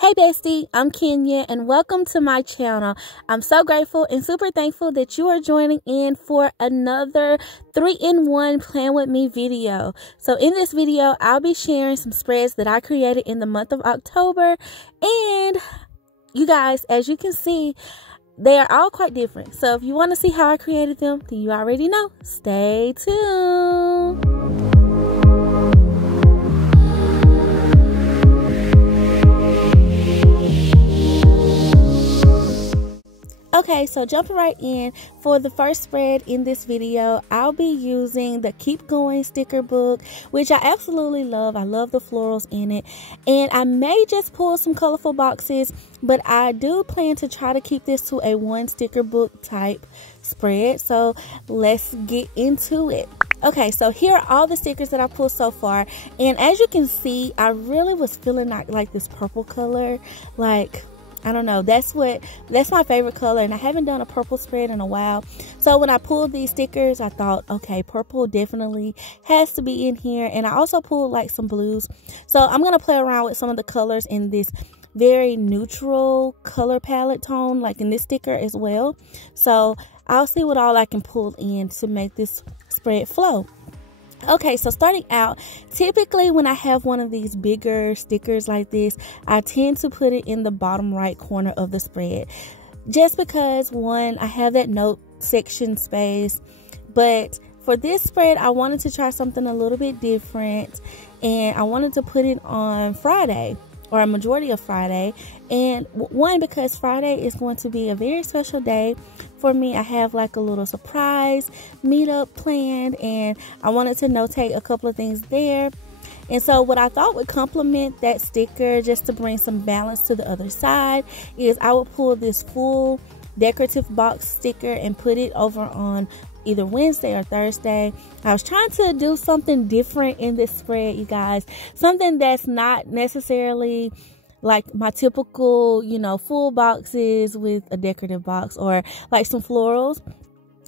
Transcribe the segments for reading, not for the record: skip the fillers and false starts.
Hey Bestie, I'm Kenya and welcome to my channel. I'm so grateful and super thankful that you are joining in for another 3-in-1 Plan With Me video. So in this video, I'll be sharing some spreads that I created in the month of October. And you guys, as you can see, they are all quite different. So if you want to see how I created them, then you already know. Stay tuned. Okay, so jumping right in, for the first spread in this video, I'll be using the Keep Going sticker book, which I absolutely love. I love the florals in it. And I may just pull some colorful boxes, but I do plan to try to keep this to a one sticker book type spread. So let's get into it. Okay, so here are all the stickers that I pulled so far. And as you can see, I really was feeling like this purple color, like, I don't know, that's my favorite color, and I haven't done a purple spread in a while. So when I pulled these stickers, I thought, okay, purple definitely has to be in here. And I also pulled like some blues. So I'm going to play around with some of the colors in this very neutral color palette tone, like in this sticker as well. So I'll see what all I can pull in to make this spread flow. Okay, so starting out, typically when I have one of these bigger stickers like this, I tend to put it in the bottom right corner of the spread. Just because, one, I have that note section space. But for this spread, I wanted to try something a little bit different. And I wanted to put it on Friday, or a majority of Friday. And one, because Friday is going to be a very special day for me. I have like a little surprise meetup planned, and I wanted to notate a couple of things there. And so what I thought would complement that sticker, just to bring some balance to the other side, is I would pull this full decorative box sticker and put it over on either Wednesday or Thursday. I was trying to do something different in this spread, you guys. Something that's not necessarily like my typical, you know, full boxes with a decorative box, or like some florals.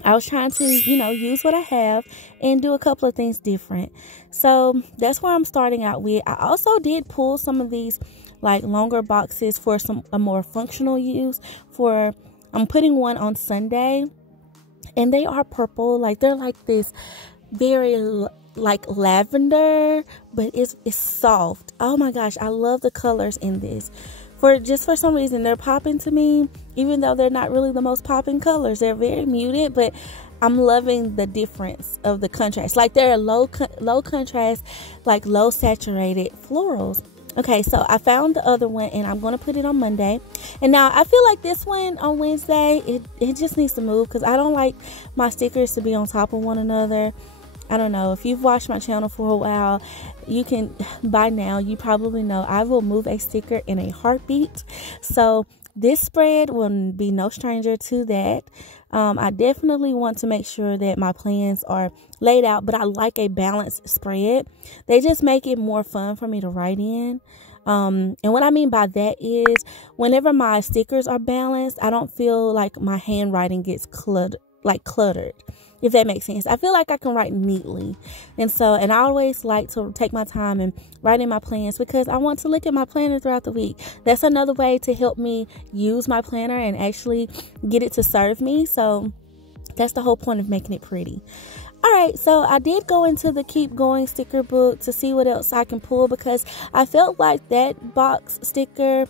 I was trying to, you know, use what I have and do a couple of things different. So that's where I'm starting out with. I also did pull some of these like longer boxes for a more functional use. I'm putting one on Sunday, and they are purple. Like, they're like this very like lavender, but it's soft. Oh my gosh, I love the colors in this. For some reason, they're popping to me, even though they're not really the most popping colors. They're very muted, but I'm loving the difference of the contrast. Like, they're low contrast, like low saturated florals. Okay, so I found the other one, and I'm going to put it on Monday. And now I feel like this one on Wednesday, it just needs to move, because I don't like my stickers to be on top of one another. I don't know, if you've watched my channel for a while, by now you probably know I will move a sticker in a heartbeat. So this spread will be no stranger to that. I definitely want to make sure that my plans are laid out, but I like a balanced spread. They just make it more fun for me to write in. And what I mean by that is, whenever my stickers are balanced, I don't feel like my handwriting gets cluttered, if that makes sense. I feel like I can write neatly. And I always like to take my time and write in my plans, because I want to look at my planner throughout the week. That's another way to help me use my planner and actually get it to serve me. So that's the whole point of making it pretty. All right, so I did go into the Keep Going sticker book to see what else I can pull, because I felt like that box sticker,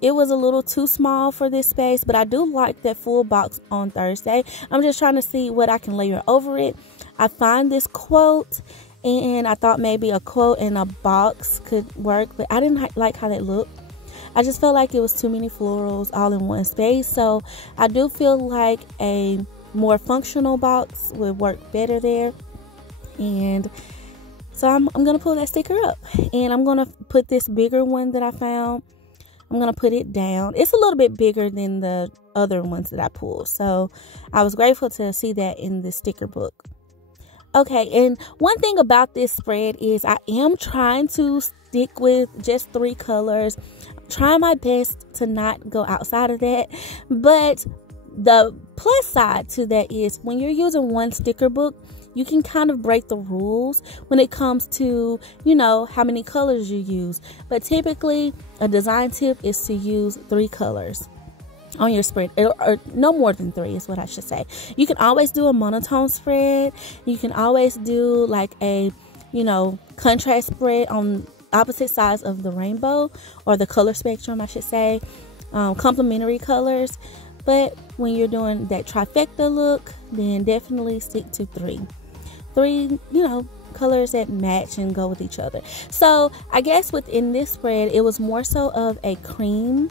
it was a little too small for this space, but I do like that full box on Thursday. I'm just trying to see what I can layer over it. I find this quote, and I thought maybe a quote in a box could work, but I didn't like how that looked. I just felt like it was too many florals all in one space. So I do feel like a more functional box would work better there. And so I'm going to pull that sticker up, and I'm going to put this bigger one that I found. I'm going to put it down. It's a little bit bigger than the other ones that I pulled. So I was grateful to see that in the sticker book. Okay, and one thing about this spread is I am trying to stick with just 3 colors. I'm trying my best to not go outside of that. But the plus side to that is, when you're using one sticker book, you can kind of break the rules when it comes to, you know, how many colors you use. But typically, a design tip is to use 3 colors on your spread, or no more than 3 is what I should say. You can always do a monotone spread. You can always do like a, you know, contrast spread on opposite sides of the rainbow, or the color spectrum, I should say, complementary colors. But when you're doing that trifecta look, then definitely stick to 3, you know, colors that match and go with each other. So I guess within this spread, it was more so of a cream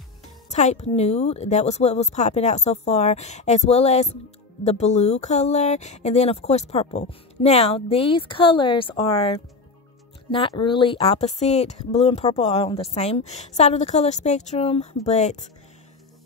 type nude. That was what was popping out so far, as well as the blue color, and then of course purple. Now these colors are not really opposite. Blue and purple are on the same side of the color spectrum, but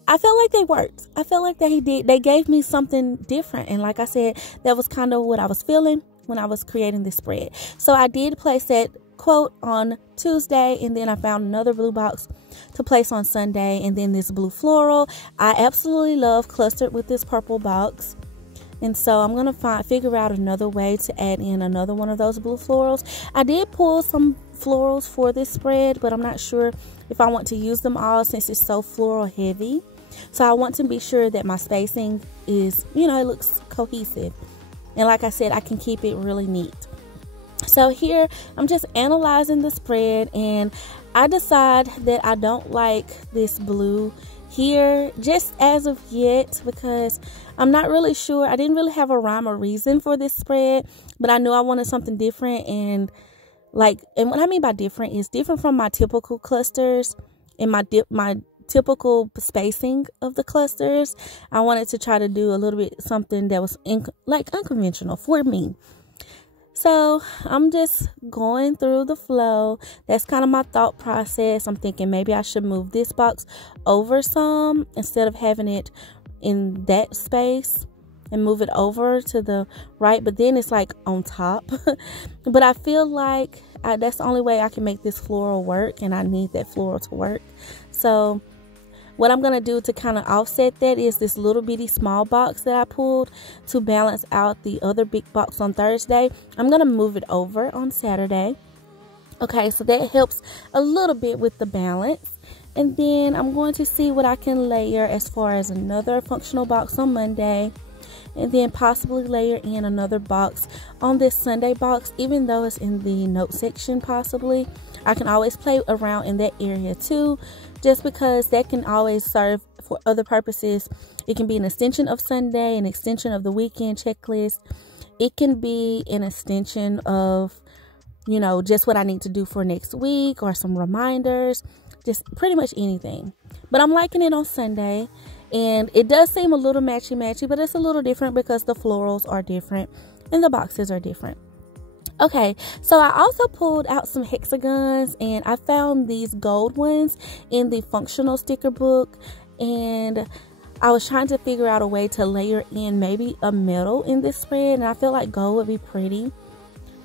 I felt like they worked. I felt like they gave me something different, and like I said, that was kind of what I was feeling when I was creating this spread. So I did place that quote on Tuesday, and then I found another blue box to place on Sunday, and then this blue floral. I absolutely love clustered with this purple box, and so I'm gonna figure out another way to add in another one of those blue florals. I did pull some florals for this spread, but I'm not sure if I want to use them all since it's so floral heavy. So I want to be sure that my spacing is, you know, it looks cohesive, and like I said, I can keep it really neat. So here I'm just analyzing the spread, and I decide that I don't like this blue here just as of yet, because I'm not really sure. I didn't really have a rhyme or reason for this spread, but I knew I wanted something different, and what I mean by different is different from my typical clusters and my typical spacing of the clusters. I wanted to try to do a little bit something that was unconventional for me. So I'm just going through the flow. That's kind of my thought process. I'm thinking maybe I should move this box over some instead of having it in that space, and move it over to the right, but then it's like on top. But I feel like that's the only way I can make this floral work, and I need that floral to work. So what I'm going to do to kind of offset that is this little bitty small box that I pulled to balance out the other big box on Thursday. I'm going to move it over on Saturday. Okay, so that helps a little bit with the balance. And then I'm going to see what I can layer as far as another functional box on Monday. And then possibly layer in another box on this Sunday box, even though it's in the note section possibly. I can always play around in that area too, just because that can always serve for other purposes. It can be an extension of Sunday, an extension of the weekend checklist. It can be an extension of, you know, just what I need to do for next week, or some reminders, just pretty much anything. But I'm liking it on Sunday, and it does seem a little matchy-matchy, but it's a little different because the florals are different and the boxes are different. Okay, so I also pulled out some hexagons, and I found these gold ones in the functional sticker book, and I was trying to figure out a way to layer in maybe a metal in this spread, and I feel like gold would be pretty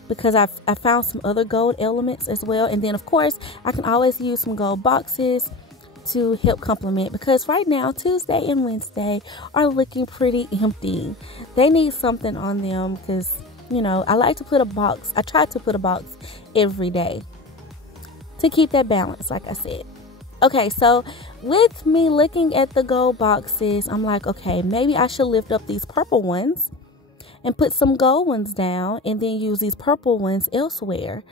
because I found some other gold elements as well. And then of course I can always use some gold boxes to help complement, because right now Tuesday and Wednesday are looking pretty empty. They need something on them, because you know, I like to put a box. I try to put a box every day to keep that balance, like I said. Okay, so with me looking at the gold boxes, I'm like, okay, maybe I should lift up these purple ones and put some gold ones down, and then use these purple ones elsewhere.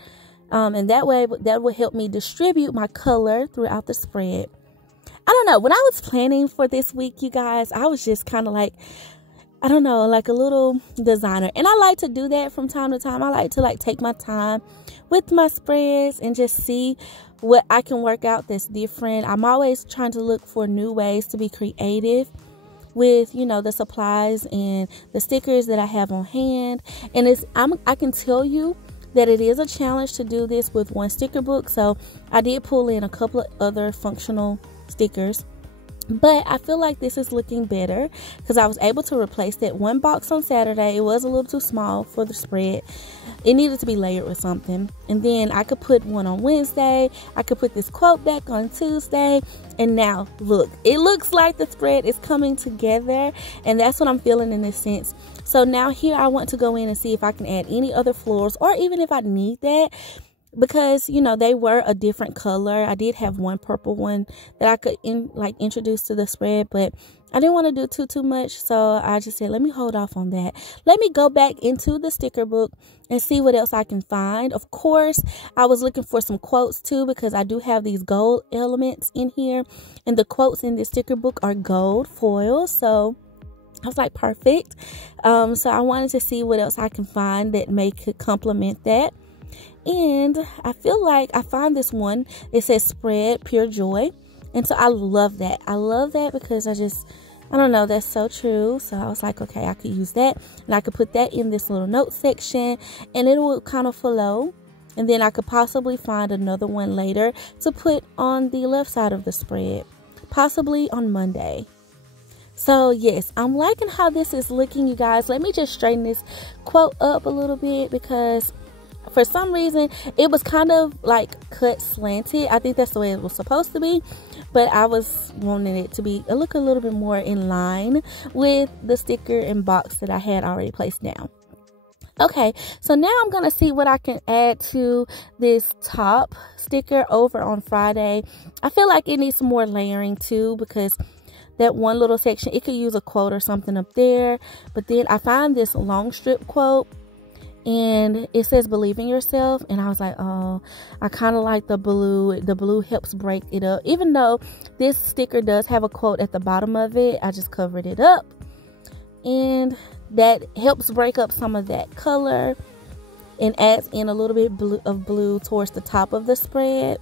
And that way, that will help me distribute my color throughout the spread. I don't know. When I was planning for this week, you guys, I was just kind of like, I don't know, like a little designer. And I like to do that from time to time. I like to take my time with my spreads and just see what I can work out that's different. I'm always trying to look for new ways to be creative with, you know, the supplies and the stickers that I have on hand. And I can tell you that it is a challenge to do this with one sticker book. So I did pull in a couple of other functional stickers But I feel like this is looking better because I was able to replace that one box on Saturday. It was a little too small for the spread. It needed to be layered with something. And then I could put one on Wednesday. I could put this quote back on Tuesday. And now, look, it looks like the spread is coming together. And that's what I'm feeling in this sense. So now here I want to go in and see if I can add any other florals, or even if I need that. Because, you know, they were a different color. I did have one purple one that I could introduce to the spread, but I didn't want to do too much. So I just said, let me hold off on that. Let me go back into the sticker book and see what else I can find. Of course, I was looking for some quotes too, because I do have these gold elements in here, and the quotes in this sticker book are gold foil. So I was like, perfect. So I wanted to see what else I can find that could complement that. And I feel like I found this one. It says spread pure joy. And so I love that. I love that because I don't know, that's so true. So I was like, okay, I could use that. And I could put that in this little note section, and it will kind of flow. And then I could possibly find another one later to put on the left side of the spread, possibly on Monday. So yes, I'm liking how this is looking, you guys. Let me just straighten this quote up a little bit, because for some reason it was kind of like cut slanted. I think that's the way it was supposed to be, but I was wanting it to be look a little bit more in line with the sticker and box that I had already placed down. Okay, so now I'm gonna see what I can add to this top sticker over on Friday. I feel like it needs some more layering too, because that one little section, it could use a quote or something up there. But then I found this long strip quote, and it says believe in yourself, and I was like, oh, I kind of like the blue. The blue helps break it up. Even though this sticker does have a quote at the bottom of it, I just covered it up, and that helps break up some of that color and adds in a little bit of blue towards the top of the spread,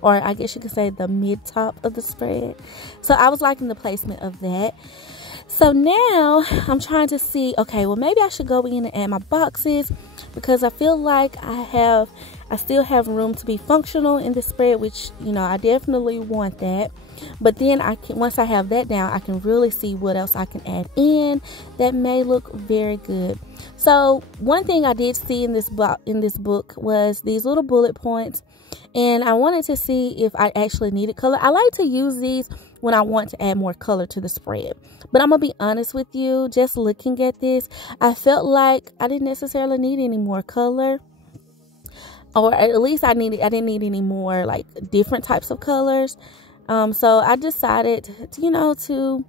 or I guess you could say the mid top of the spread. So I was liking the placement of that. So now I'm trying to see, okay, well, maybe I should go in and add my boxes, because I feel like I still have room to be functional in the spread, which, you know, I definitely want that. But then once I have that down, I can really see what else I can add in that may look very good. So one thing I did see in this book was these little bullet points, and I wanted to see if I actually needed color. I like to use these when I want to add more color to the spread. But I'm gonna be honest with you, just looking at this, I felt like I didn't necessarily need any more color. Or at least I didn't need any more like different types of colors. So I decided, to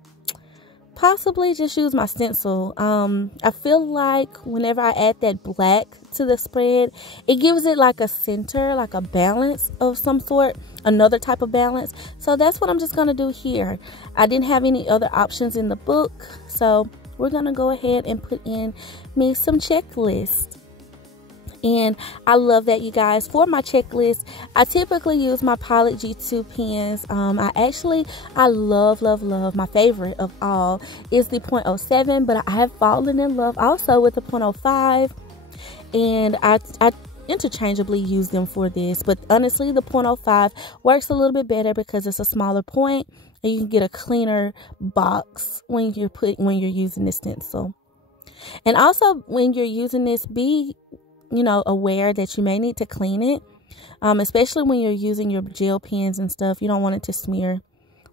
possibly just use my stencil. I feel like whenever I add that black to the spread, it gives it like a center, like a balance of some sort, another type of balance. So that's what I'm just gonna do here. I didn't have any other options in the book, so we're gonna go ahead and put in me some checklists. And I love that, you guys. For my checklist, I typically use my Pilot G2 pens. I love my favorite of all is the .07, but I have fallen in love also with the .05, and I interchangeably use them for this. But honestly, the .05 works a little bit better because it's a smaller point, and you can get a cleaner box when you're using this stencil. And also, when you're using this, be aware that you may need to clean it, especially when you're using your gel pens and stuff. You don't want it to smear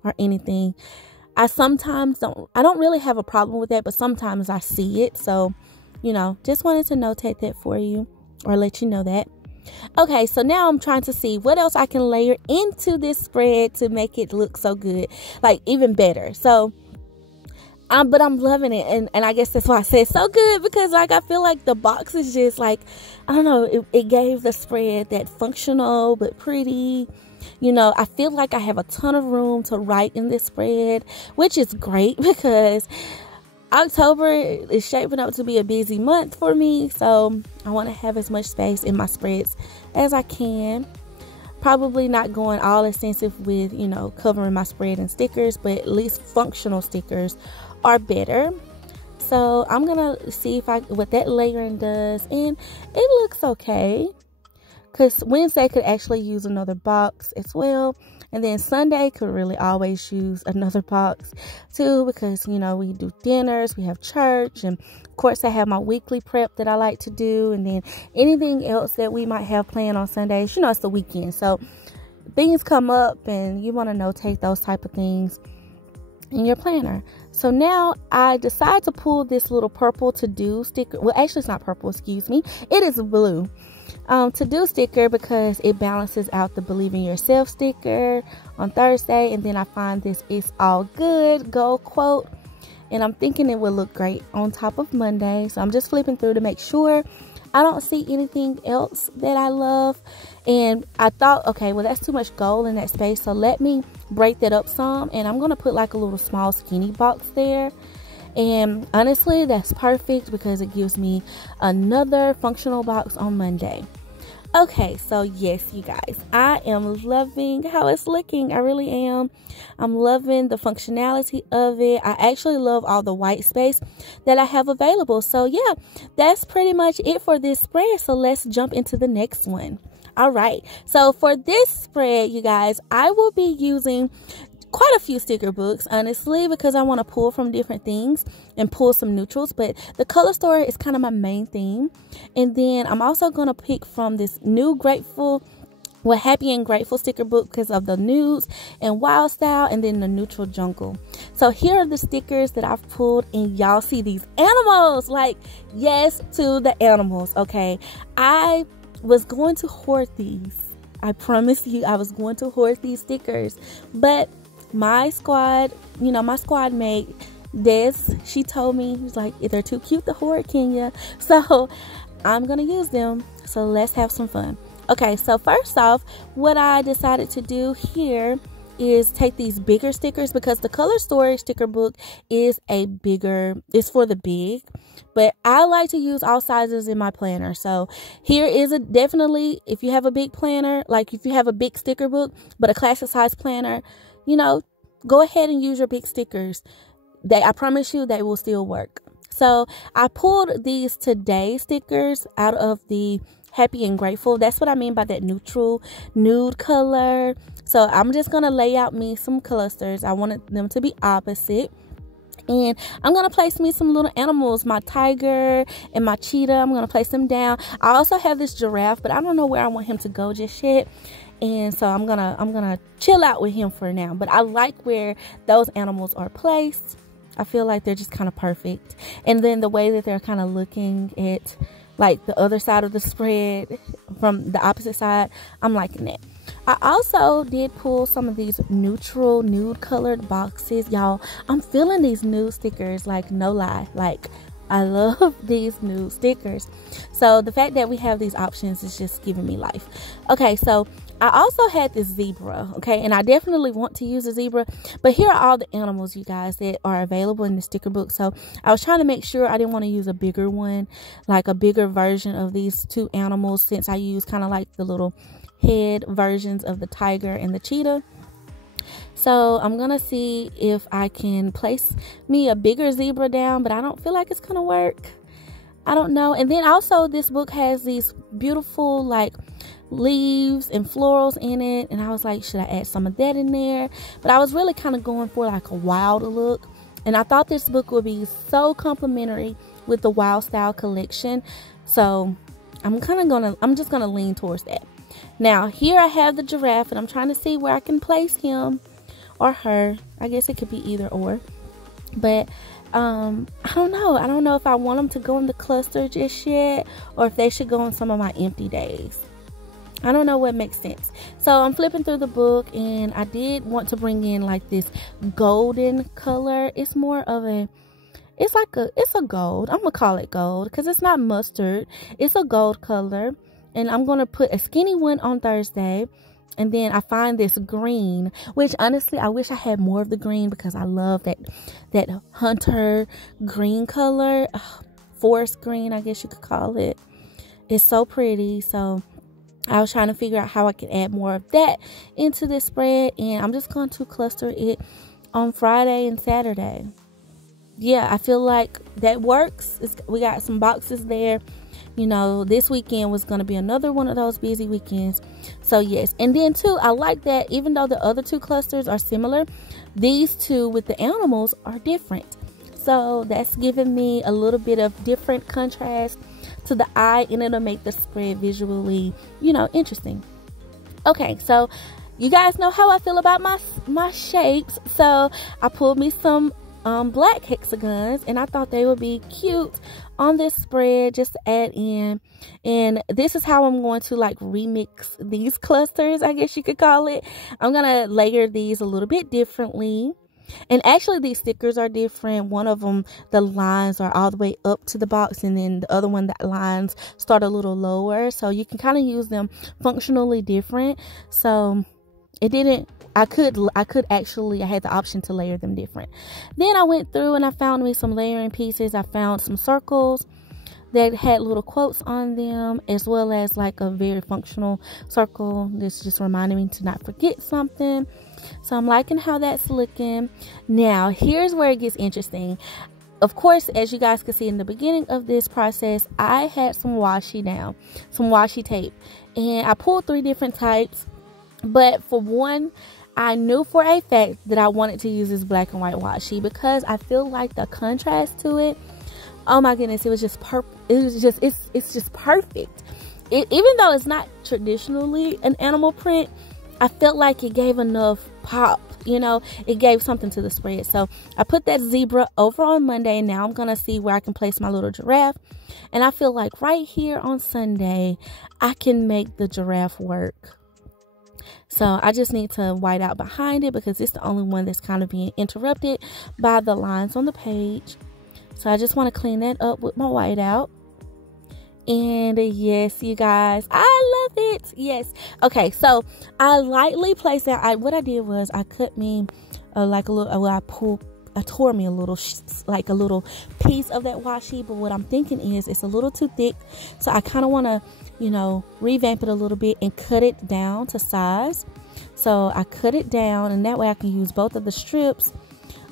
or anything. I don't really have a problem with that, but sometimes I see it. So, just wanted to notate that for you, or let you know that. Okay, so now I'm trying to see what else I can layer into this spread to make it look so good, like even better. So but I'm loving it, and I guess that's why I say it's so good, because like I feel like the box is just like, I don't know, it gave the spread that functional but pretty. I feel like I have a ton of room to write in this spread, which is great because October is shaping up to be a busy month for me, so I want to have as much space in my spreads as I can. Probably not going all extensive with, covering my spread in stickers, but at least functional stickers are better. So I'm gonna see what that layering does, and it looks okay, because Wednesday could actually use another box as well. And then Sunday could really always use another box too, because, you know, we do dinners, we have church, and of course I have my weekly prep that I like to do. And then anything else that we might have planned on Sundays, you know, it's the weekend. So things come up and you want to notate those type of things in your planner. So now I decide to pull this little purple to-do sticker. Well, actually it's not purple, excuse me. It is blue. To-do sticker, because it balances out the Believe in Yourself sticker on Thursday. And then I find this It's All Good gold quote, and I'm thinking it would look great on top of Monday. So I'm just flipping through to make sure I don't see anything else that I love. And I thought, okay, well, that's too much gold in that space, so let me break that up some, and I'm gonna put like a little small skinny box there. And honestly, that's perfect because it gives me another functional box on Monday. Okay, so yes, you guys, I am loving how it's looking. I really am. I'm loving the functionality of it. I actually love all the white space that I have available. So yeah, that's pretty much it for this spread. So let's jump into the next one. All right, so for this spread, you guys, I will be using quite a few sticker books, honestly, because I want to pull from different things and pull some neutrals, but the color story is kind of my main theme. And then I'm also going to pick from this new Happy and Grateful sticker book because of the nudes and wild style, and then the neutral jungle. So here are the stickers that I've pulled, and y'all see these animals, like, yes to the animals. Okay, I was going to hoard these. I promise you I was going to hoard these stickers, but my squad, you know, my squad mate Des, she told me, she was like, they're too cute to hoard, Kenya. So I'm gonna use them. So let's have some fun. Okay, so first off, what I decided to do here is take these bigger stickers, because the color story sticker book is it's for the big, but I like to use all sizes in my planner. So here is definitely, if you have a big planner, like if you have a big sticker book but a classic size planner, you know, go ahead and use your big stickers. I promise you they will still work. So I pulled these Today stickers out of the Happy and Grateful. That's what I mean by that neutral nude color. So I'm just going to lay out me some clusters. I wanted them to be opposite. And I'm going to place me some little animals, my tiger and my cheetah. I'm going to place them down. I also have this giraffe, but I don't know where I want him to go just yet. And so I'm gonna chill out with him for now. But I like where those animals are placed. I feel like they're just kind of perfect. And then the way that they're kind of looking at like the other side of the spread from the opposite side, I'm liking that. I also did pull some of these neutral nude colored boxes. Y'all, I'm feeling these nude stickers, like, no lie. Like, I love these nude stickers. So the fact that we have these options is just giving me life. Okay, so I also had this zebra, okay, and I definitely want to use a zebra, but here are all the animals, you guys, that are available in the sticker book. So I was trying to make sure I didn't want to use a bigger one, like a bigger version of these two animals, since I use kind of like the little head versions of the tiger and the cheetah. So I'm gonna see if I can place me a bigger zebra down, but I don't feel like it's gonna work. I don't know. And then also this book has these beautiful like leaves and florals in it, and I was like, should I add some of that in there? But I was really kind of going for like a wild look, and I thought this book would be so complimentary with the wild style collection. So I'm just gonna lean towards that. Now here I have the giraffe, and I'm trying to see where I can place him or her. I guess it could be either or, but I don't know if I want them to go in the cluster just yet, or if they should go on some of my empty days. I don't know what makes sense. So I'm flipping through the book, and I did want to bring in like this golden color. It's more of it's a gold. I'm gonna call it gold because it's not mustard. It's a gold color, and I'm gonna put a skinny one on Thursday. And then I find this green, which honestly I wish I had more of the green, because I love that hunter green color. Forest green, I guess you could call it. It's so pretty. So I was trying to figure out how I could add more of that into this spread, and I'm just going to cluster it on Friday and Saturday. Yeah, I feel like that works. We got some boxes there, you know, this weekend was going to be another one of those busy weekends. So yes, and then too, I like that even though the other 2 clusters are similar, these 2 with the animals are different. So that's giving me a little bit of different contrast to the eye, and it'll make the spread visually, you know, interesting. Okay, so you guys know how I feel about my shapes. So I pulled me some black hexagons, and I thought they would be cute on this spread just to add in. And this is how I'm going to like remix these clusters, I guess you could call it. I'm gonna layer these a little bit differently. And actually these stickers are different. One of them, the lines are all the way up to the box, and then the other one, the lines start a little lower, so you can kind of use them functionally different. So it didn't, I had the option to layer them different. Then I went through and I found me some layering pieces. I found some circles that had little quotes on them, as well as like a very functional circle. This just reminded me to not forget something. So I'm liking how that's looking. Now here's where it gets interesting. Of course, as you guys can see in the beginning of this process, I had some washi down, some washi tape, and I pulled 3 different types. But for one, I knew for a fact that I wanted to use this black and white washi because I feel like the contrast to it, oh my goodness, it was just it's just perfect. Even though it's not traditionally an animal print, I felt like it gave enough pop, you know, it gave something to the spread. So I put that zebra over on Monday, and now I'm gonna see where I can place my little giraffe. And I feel like right here on Sunday I can make the giraffe work. So I just need to white out behind it because it's the only one that's kind of being interrupted by the lines on the page. So I just want to clean that up with my whiteout. And yes, you guys, I love it. Yes. Okay, so I lightly placed out. What I did was I cut me like a little, I tore me a little, like a little piece of that washi. But what I'm thinking is it's a little too thick. So I kind of want to, you know, revamp it a little bit and cut it down to size. So I cut it down, and that way I can use both of the strips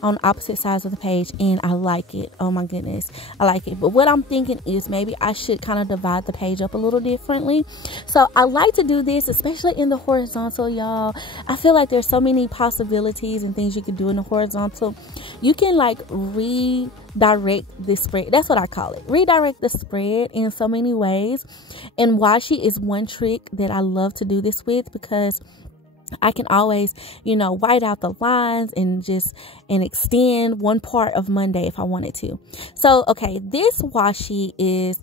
on opposite sides of the page, and I like it. Oh my goodness, I like it. But what I'm thinking is maybe I should kind of divide the page up a little differently. So I like to do this, especially in the horizontal, y'all. I feel like there's so many possibilities and things you can do in the horizontal. You can like redirect this spread. That's what I call it. Redirect the spread in so many ways. And washi is one trick that I love to do this with, because I can always, you know, white out the lines and extend one part of Monday if I wanted to. So, okay, this washi is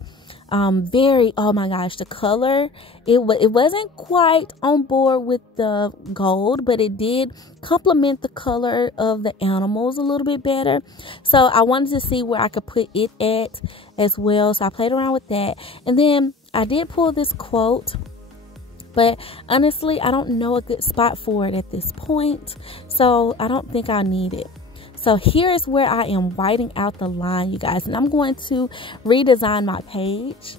very, oh my gosh, the color, it wasn't quite on board with the gold, but it did complement the color of the animals a little bit better. So I wanted to see where I could put it at as well. So I played around with that. And then I did pull this quote, but honestly, I don't know a good spot for it at this point, so I don't think I need it. So here is where I am whiting out the line, you guys, and I'm going to redesign my page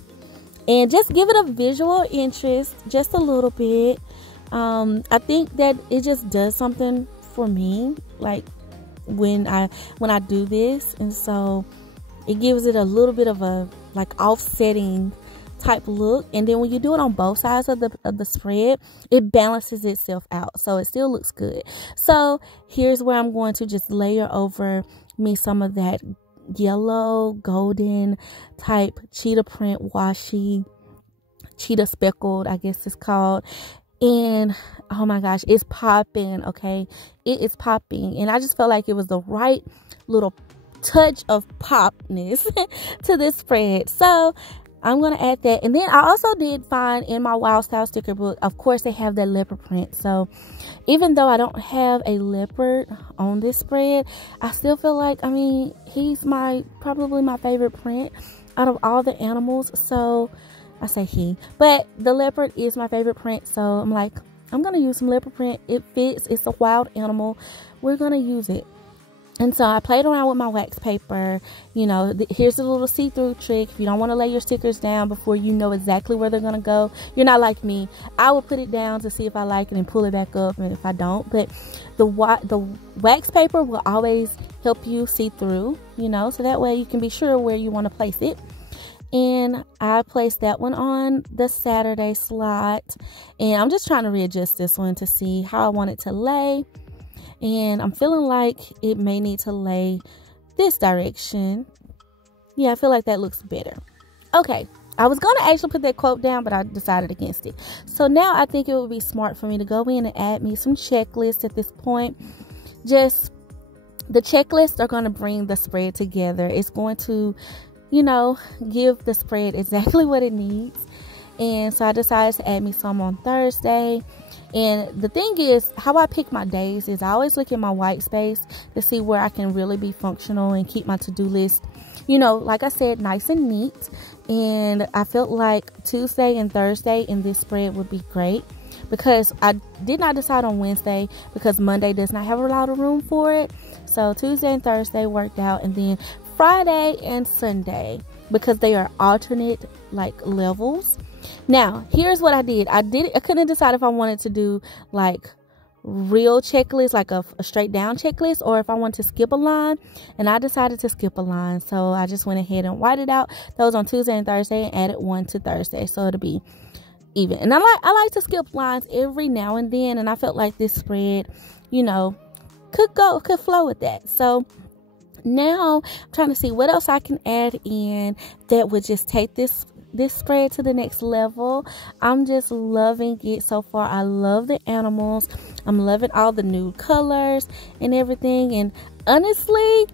and just give it a visual interest just a little bit. I think that it just does something for me, like when I do this, and so it gives it a little bit of a like offsetting type look. And then when you do it on both sides of the spread, it balances itself out, so it still looks good. So here's where I'm going to just layer over me some of that yellow golden type cheetah print washi, cheetah speckled, I guess it's called. And oh my gosh, it's popping. Okay, it is popping, and I just felt like it was the right little touch of popness to this spread. So I'm going to add that. And then I also did find in my Wild Style sticker book, of course, they have that leopard print. So even though I don't have a leopard on this spread, I still feel like, I mean, he's probably my favorite print out of all the animals. So I say he, but the leopard is my favorite print. So I'm like, I'm going to use some leopard print. It fits. It's a wild animal. We're going to use it. And so I played around with my wax paper. You know, here's a little see-through trick. If you don't want to lay your stickers down before you know exactly where they're going to go, you're not like me. I will put it down to see if I like it and pull it back up, and if I don't. But the wax paper will always help you see through, you know, so that way you can be sure where you want to place it. and I placed that one on the Saturday slot, and I'm just trying to readjust this one to see how I want it to lay. And I'm feeling like it may need to lay this direction. Yeah, I feel like that looks better. Okay, I was going to actually put that quote down, but I decided against it. So now I think it would be smart for me to go in and add me some checklists at this point. Just the checklists are going to bring the spread together. It's going to, you know, give the spread exactly what it needs. And so I decided to add me some on Thursday. And the thing is, how I pick my days is I always look at my white space to see where I can really be functional and keep my to-do list, you know, like I said, nice and neat. And I felt like Tuesday and Thursday in this spread would be great, because I did not decide on Wednesday because Monday does not have a lot of room for it. So Tuesday and Thursday worked out, and then Friday and Sunday, because they are alternate like levels. Now, here's what I did. I couldn't decide if I wanted to do like real checklist, like a straight down checklist, or if I wanted to skip a line, and I decided to skip a line. So I just went ahead and whited out those on Tuesday and Thursday and added one to Thursday, so it'll be even. And I like to skip lines every now and then, and I felt like this spread, you know, could flow with that. So now I'm trying to see what else I can add in that would just take this spread to the next level. I'm just loving it so far. I love the animals. I'm loving all the new colors and everything. And honestly,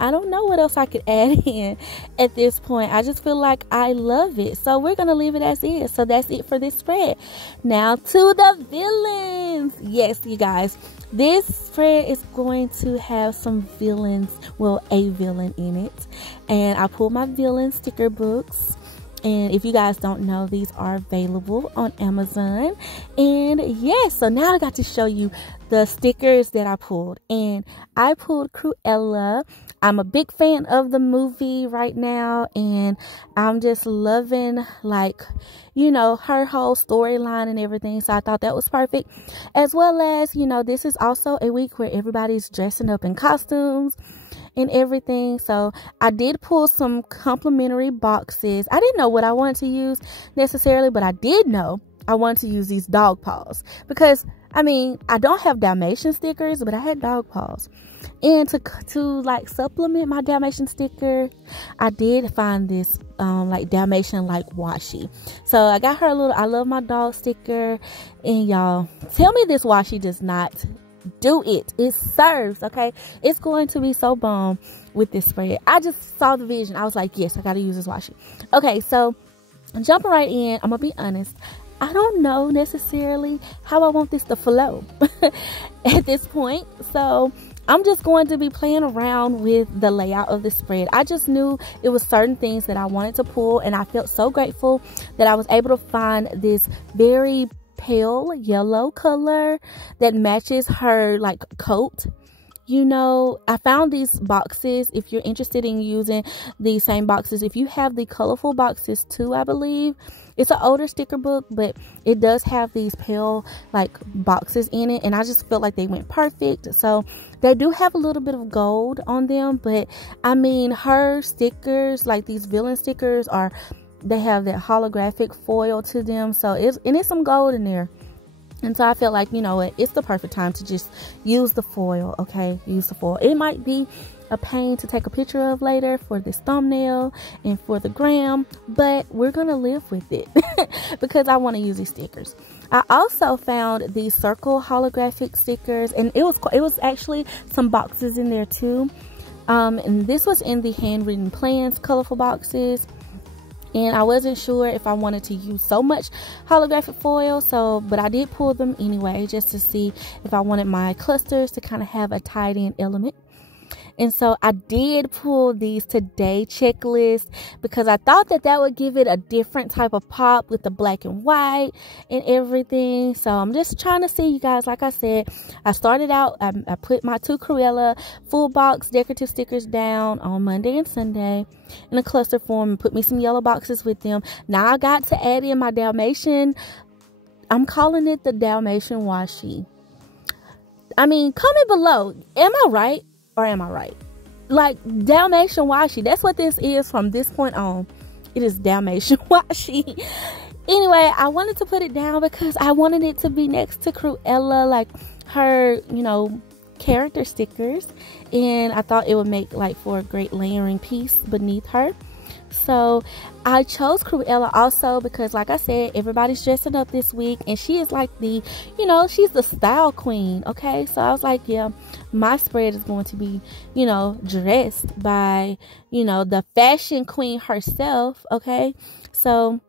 I don't know what else I could add in at this point. I just feel like I love it. So we're going to leave it as is. So that's it for this spread. Now to the villains. Yes, you guys, this spread is going to have some villains. Well, a villain in it. And I pulled my villain sticker books. And if you guys don't know, these are available on Amazon. And yes, so now I got to show you the stickers that I pulled. And I pulled Cruella. I'm a big fan of the movie right now, and I'm just loving, like, you know, her whole storyline and everything. So I thought that was perfect. As well as, you know, this is also a week where everybody's dressing up in costumes and everything. So I did pull some complimentary boxes. I didn't know what I wanted to use necessarily, but I did know I wanted to use these dog paws, because I mean, I don't have Dalmatian stickers, but I had dog paws. And to like supplement my Dalmatian sticker, I did find this like Dalmatian like washi. So I got her a little I love my dog sticker. And y'all, tell me this washi does not do it. It serves, okay? It's going to be so bomb with this spread. I just saw the vision. I was like, yes, I gotta use this washi. Okay, so jumping right in, I'm gonna be honest, I don't know necessarily how I want this to flow at this point. So I'm just going to be playing around with the layout of the spread. I just knew it was certain things that I wanted to pull, and I felt so grateful that I was able to find this very pale yellow color that matches her like coat. You know, I found these boxes. If you're interested in using these same boxes, if you have the colorful boxes too, I believe it's an older sticker book, but it does have these pale like boxes in it, and I just felt like they went perfect. So they do have a little bit of gold on them, but I mean, her stickers, like these villain stickers, they have that holographic foil to them, so it's some gold in there. And so I felt like, you know what, it's the perfect time to just use the foil, okay? Use the foil. It might be a pain to take a picture of later for this thumbnail and for the gram, but we're going to live with it because I want to use these stickers. I also found these circle holographic stickers, and it was actually some boxes in there too. And this was in the handwritten plans colorful boxes. And I wasn't sure if I wanted to use so much holographic foil, but I did pull them anyway, just to see if I wanted my clusters to kind of have a tied in element. And so I did pull these today checklist because I thought that would give it a different type of pop with the black and white and everything. So I'm just trying to see, you guys. Like I said, I started out, I put my 2 Cruella full box decorative stickers down on Monday and Sunday in a cluster form, and put me some yellow boxes with them. Now I got to add in my Dalmatian. I'm calling it the Dalmatian washi. I mean, comment below. Am I right? Or am I right? Like Dalmatian washi, that's what this is from this point on. It is Dalmatian washi. Anyway, I wanted to put it down because I wanted it to be next to Cruella, like her, you know, character stickers, and I thought it would make like for a great layering piece beneath her. So I chose Cruella also because, like I said, everybody's dressing up this week, and she is like the, you know, she's the style queen. Okay, so I was like, yeah, my spread is going to be, you know, dressed by, you know, the fashion queen herself. Okay, so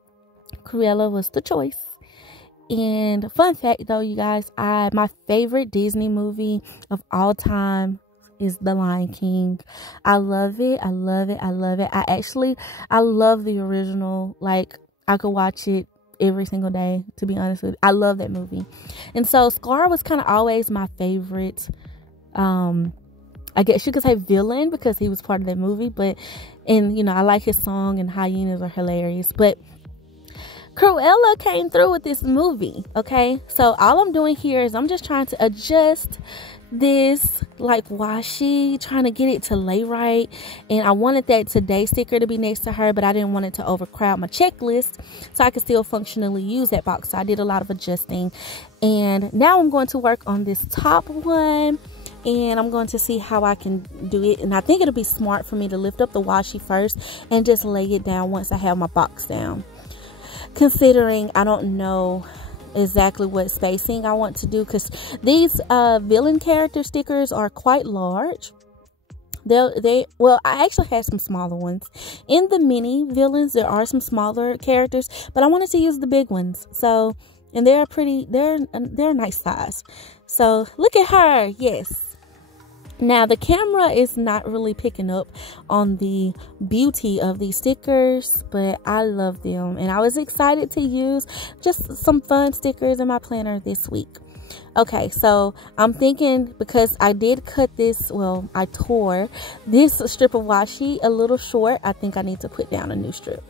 Cruella was the choice. And fun fact though, you guys, my favorite Disney movie of all time is The Lion King. I love it. I love it. I love it. I love the original. Like, I could watch it every single day, to be honest with you. I love that movie. And so Scar was kind of always my favorite. I guess you could say villain because he was part of that movie, but, and you know, I like his song, and hyenas are hilarious. But Cruella came through with this movie. Okay, so all I'm doing here is I'm just trying to adjust this like washi, trying to get it to lay right. And I wanted that today sticker to be next to her, but I didn't want it to overcrowd my checklist, so I could still functionally use that box. So I did a lot of adjusting, and now I'm going to work on this top one, and I'm going to see how I can do it. And I think it'll be smart for me to lift up the washi first and just lay it down once I have my box down, considering I don't know exactly what spacing I want to do, because these villain character stickers are quite large. Well, I actually had some smaller ones in the mini villains. There are some smaller characters, but I wanted to use the big ones. So, and they're a nice size. So look at her. Yes. Now, the camera is not really picking up on the beauty of these stickers, but I love them. And I was excited to use just some fun stickers in my planner this week. Okay, so I'm thinking, because I did cut this, well, I tore this strip of washi a little short, I think I need to put down a new strip.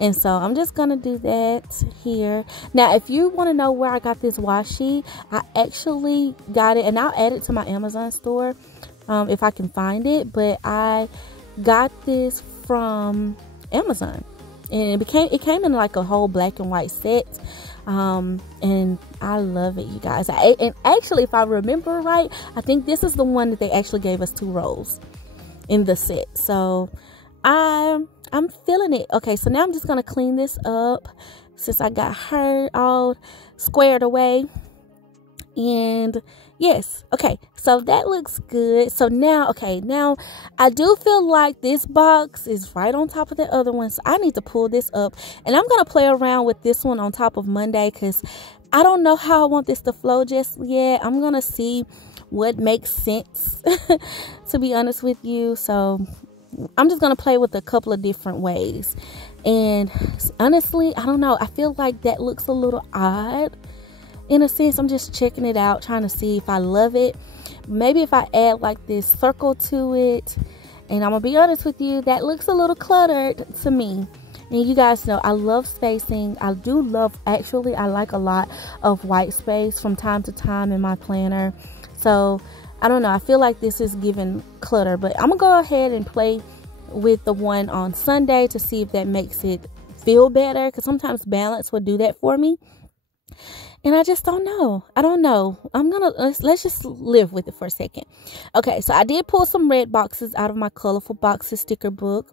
And so I'm just going to do that here. Now, if you want to know where I got this washi, I actually got it, and I'll add it to my Amazon store if I can find it. But I got this from Amazon, and it came in like a whole black and white set. And I love it, you guys. And actually, if I remember right, I think this is the one that they actually gave us 2 rolls in the set. So I'm feeling it. Okay, so now I'm just going to clean this up since I got her all squared away. And yes, okay, so that looks good. So now, okay, now I do feel like this box is right on top of the other one, so I need to pull this up. And I'm going to play around with this one on top of Monday, because I don't know how I want this to flow just yet. I'm going to see what makes sense, to be honest with you. So I'm just going to play with a couple of different ways. And honestly, I don't know. I feel like that looks a little odd. In a sense, I'm just checking it out, trying to see if I love it. Maybe if I add like this circle to it. And I'm going to be honest with you, that looks a little cluttered to me. And you guys know I love spacing. I do love, actually, I like a lot of white space from time to time in my planner. So I don't know, I feel like this is giving clutter, but I'm gonna go ahead and play with the one on Sunday to see if that makes it feel better, because sometimes balance will do that for me. And I just don't know. I don't know. Let's just live with it for a second. Okay, so I did pull some red boxes out of my Colorful Boxes sticker book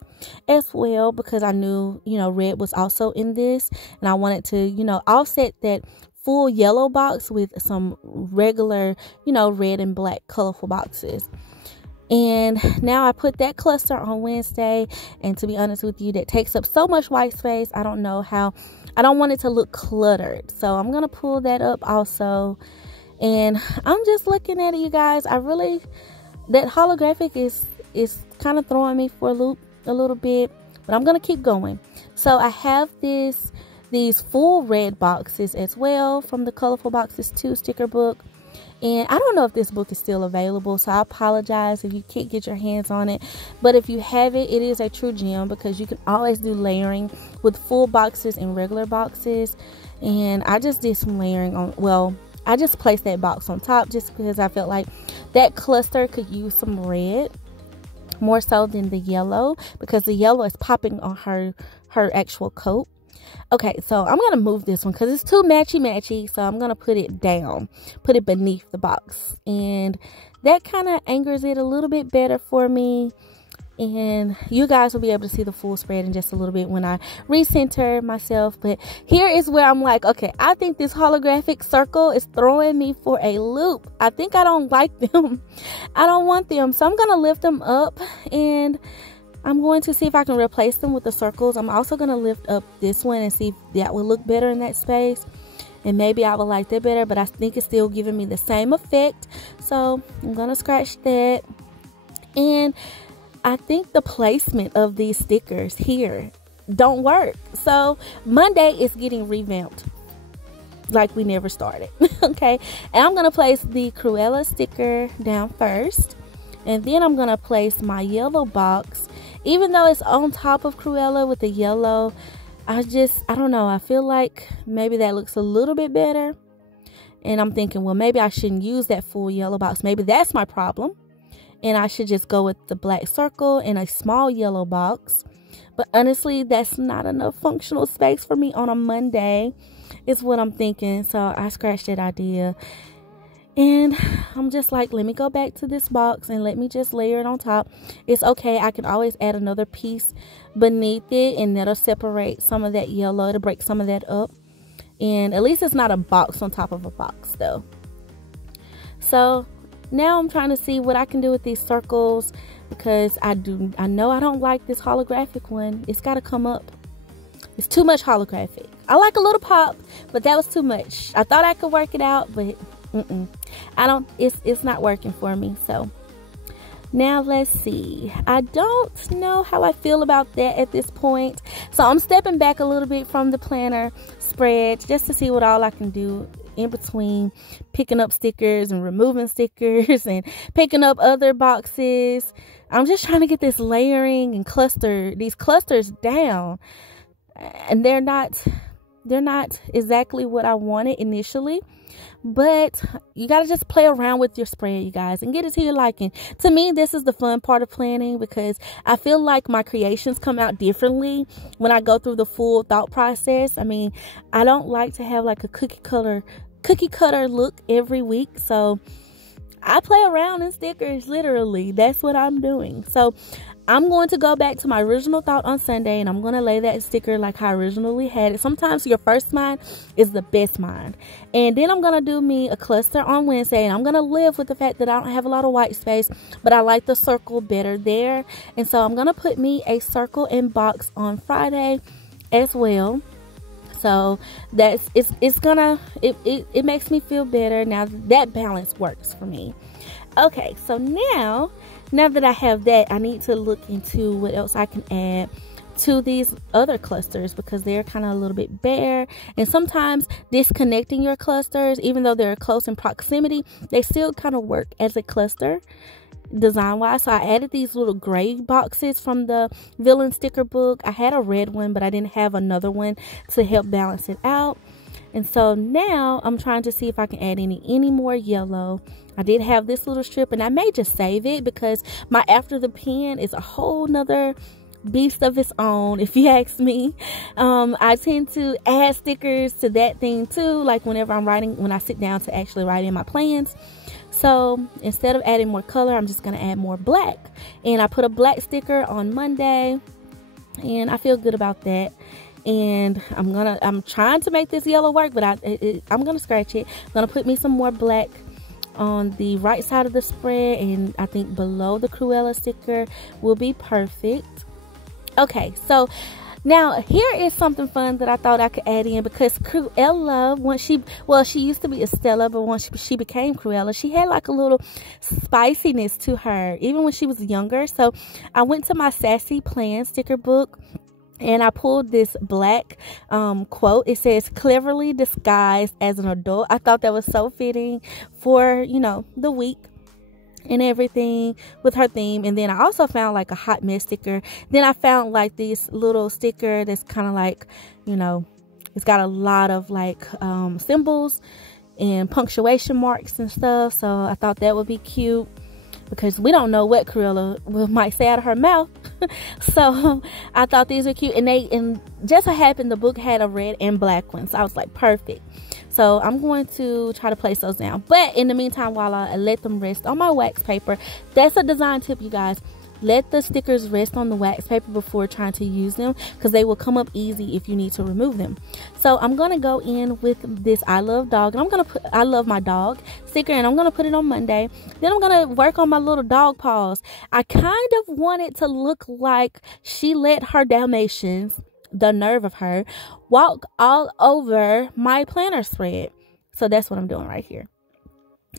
as well, because I knew, you know, red was also in this, and I wanted to, you know, offset that full yellow box with some regular, you know, red and black colorful boxes. And now I put that cluster on Wednesday, and to be honest with you, that takes up so much white space. I don't know how, I don't want it to look cluttered, so I'm gonna pull that up also. And I'm just looking at it, you guys. I really, that holographic is kind of throwing me for a loop a little bit, but I'm gonna keep going. So I have these full red boxes as well from the Colorful Boxes 2 sticker book. And I don't know if this book is still available, so I apologize if you can't get your hands on it. But if you have it, it is a true gem, because you can always do layering with full boxes and regular boxes. And I just did some layering on, well, I just placed that box on top just because I felt like that cluster could use some red more so than the yellow, because the yellow is popping on her her actual coat. Okay, so I'm going to move this one because it's too matchy-matchy. So I'm going to put it down, put it beneath the box. And that kind of angers it a little bit better for me. And you guys will be able to see the full spread in just a little bit when I recenter myself. But here is where I'm like, okay, I think this holographic circle is throwing me for a loop. I think I don't like them. I don't want them. So I'm going to lift them up and I'm going to see if I can replace them with the circles. I'm also going to lift up this one and see if that will look better in that space. And maybe I would like that better, but I think it's still giving me the same effect. So I'm going to scratch that. And I think the placement of these stickers here don't work. So Monday is getting revamped like we never started. Okay, and I'm going to place the Cruella sticker down first. And then I'm going to place my yellow box. Even though it's on top of Cruella with the yellow, I don't know. I feel like maybe that looks a little bit better. And I'm thinking, well, maybe I shouldn't use that full yellow box. Maybe that's my problem. And I should just go with the black circle and a small yellow box. But honestly, that's not enough functional space for me on a Monday, is what I'm thinking. So I scratched that idea. And I'm just like, let me go back to this box and let me just layer it on top. It's okay. I can always add another piece beneath it and that'll separate some of that yellow to break some of that up. And at least it's not a box on top of a box though. So now I'm trying to see what I can do with these circles because I know I don't like this holographic one. It's got to come up. It's too much holographic. I like a little pop, but that was too much. I thought I could work it out, but it's not working for me. So now let's see. I don't know how I feel about that at this point. So I'm stepping back a little bit from the planner spread just to see what all I can do in between picking up stickers and removing stickers and picking up other boxes. I'm just trying to get this layering and these clusters down. And they're not exactly what I wanted initially. But you got to just play around with your spread, you guys, and get it to your liking. To me, this is the fun part of planning because I feel like my creations come out differently when I go through the full thought process. I mean, I don't like to have like a cookie cutter look every week. So I play around in stickers, literally. That's what I'm doing. So I'm going to go back to my original thought on Sunday and I'm going to lay that sticker like I originally had it. Sometimes your first mind is the best mind. And then I'm going to do me a cluster on Wednesday and I'm going to live with the fact that I don't have a lot of white space, but I like the circle better there. And so I'm going to put me a circle and box on Friday as well. So it makes me feel better. Now that balance works for me. Okay, so now that I have that, I need to look into what else I can add to these other clusters because they're kind of a little bit bare. And sometimes disconnecting your clusters, even though they're close in proximity, they still kind of work as a cluster design wise. So I added these little gray boxes from the Villians sticker book. I had a red one, but I didn't have another one to help balance it out. And so now I'm trying to see if I can add any more yellow. I did have this little strip and I may just save it because my After the Pen is a whole nother beast of its own, if you ask me. I tend to add stickers to that thing too, like whenever I'm writing, when I sit down to actually write in my plans. So instead of adding more color, I'm just going to add more black. And I put a black sticker on Monday and I feel good about that. And I'm trying to make this yellow work, but I'm gonna scratch it. I'm gonna put me some more black on the right side of the spread, and I think below the Cruella sticker will be perfect. Okay, so now here is something fun that I thought I could add in because Cruella, she used to be Estella, but once she became Cruella, she had like a little spiciness to her, even when she was younger. So I went to my Sassy Plan sticker book. And I pulled this black quote. It says, "Cleverly disguised as an adult." I thought that was so fitting for, the week and everything with her theme. And then I also found like a hot mess sticker. Then I found like this little sticker that's kind of like, it's got a lot of like symbols and punctuation marks and stuff. So I thought that would be cute because we don't know what Cruella might say out of her mouth So I thought these were cute, and just so happened the book had a red and black one, so I was like, perfect. So I'm going to try to place those down, but in the meantime, while I let them rest on my wax paper, that's a design tip, you guys. Let the stickers rest on the wax paper before trying to use them, because they will come up easy if you need to remove them. So I'm going to go in with this I love dog, and I'm going to put I love my dog sticker, and I'm going to put it on Monday. Then I'm going to work on my little dog paws. I kind of want it to look like she let her Dalmatians, the nerve of her, walk all over my planner spread. So that's what I'm doing right here.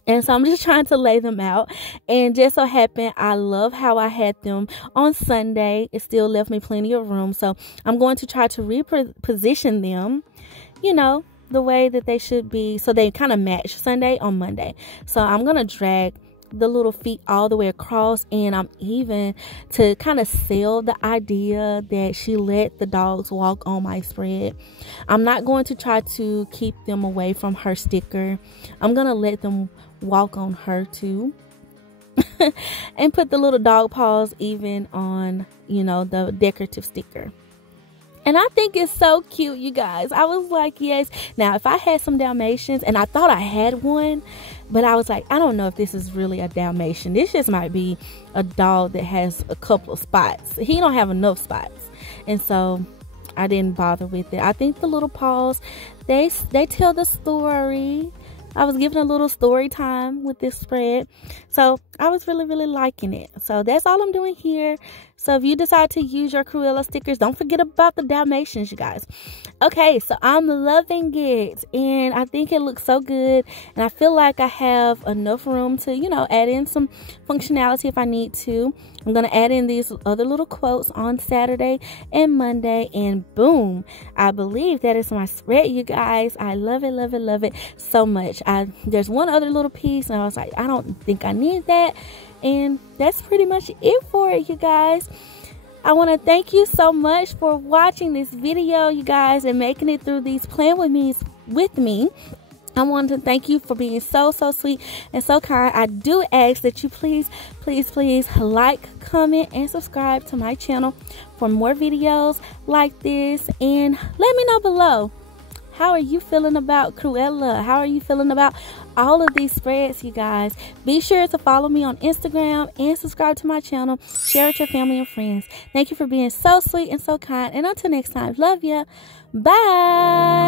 And so I'm just trying to lay them out, and just so happened I love how I had them on Sunday. It still left me plenty of room, so I'm going to try to reposition them, you know, the way that they should be, so they kind of match Sunday on Monday. So I'm gonna drag the little feet all the way across, and I'm even to kind of sell the idea that she let the dogs walk on my spread. I'm not going to try to keep them away from her sticker. I'm gonna let them walk on her too. And put the little dog paws even on, you know, the decorative sticker. And I think it's so cute, you guys. I was like, yes. Now, if I had some Dalmatians, and I thought I had one, but I was like, I don't know if this is really a Dalmatian. This just might be a dog that has a couple of spots. He don't have enough spots. And so I didn't bother with it. I think the little paws, they tell the story. I was given a little story time with this spread. So I was really, really liking it. So that's all I'm doing here. So if you decide to use your Cruella stickers, don't forget about the Dalmatians, you guys. Okay, so I'm loving it. And I think it looks so good. And I feel like I have enough room to, you know, add in some functionality if I need to. I'm going to add in these other little quotes on Saturday and Monday. And boom, I believe that is my spread, you guys. I love it, love it, love it so much. There's one other little piece, and I was like, I don't think I need that. And that's pretty much it for it, you guys. I want to thank you so much for watching this video, you guys, and making it through these plan with me. I want to thank you for being so sweet and so kind. I do ask that you please like, comment, and subscribe to my channel for more videos like this. And let me know below, how are you feeling about Cruella? How are you feeling about all of these spreads, you guys? Be sure to follow me on Instagram and subscribe to my channel. Share with your family and friends. Thank you for being so sweet and so kind. And until next time, love ya. Bye.